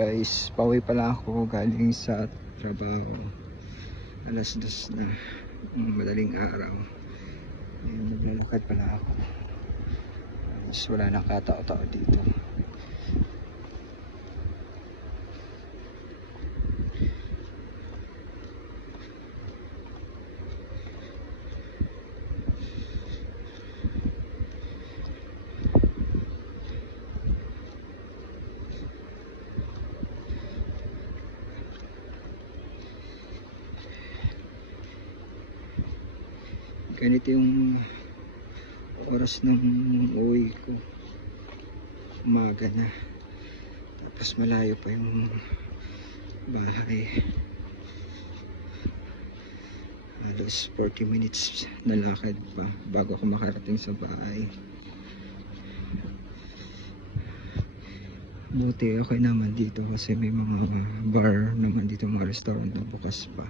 Guys, pauwi pala ako galing sa trabaho. Alas 2 na, madaling araw. Ayun, naglalakad pala ako. Mas wala nang katao-tao dito. Ganito yung oras ng uwi ko, umaga na, tapos malayo pa yung bahay. Halos 40 minutes na lakad pa bago ako makarating sa bahay. Buti okay naman dito kasi may mga bar naman dito, mga restaurant na bukas pa,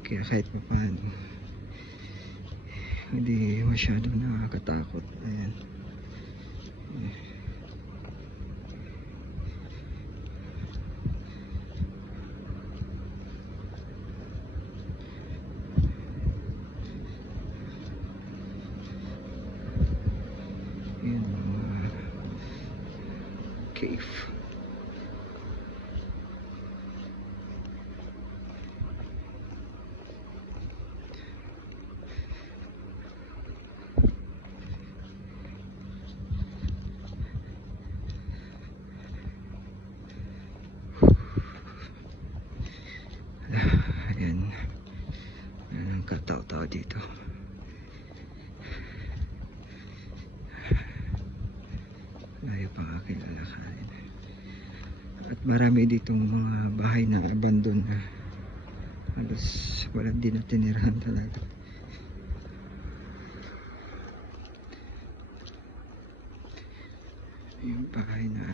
kaya kahit pa paano hindi masyadong nakakatakot. Ayan. Ayan, mga cave. Ayan, ang katao-tao dito. Layo pang aking lalakarin. At marami ditong mga bahay na abandon na. Halos walang din na tinirahan talaga. Yung bahay na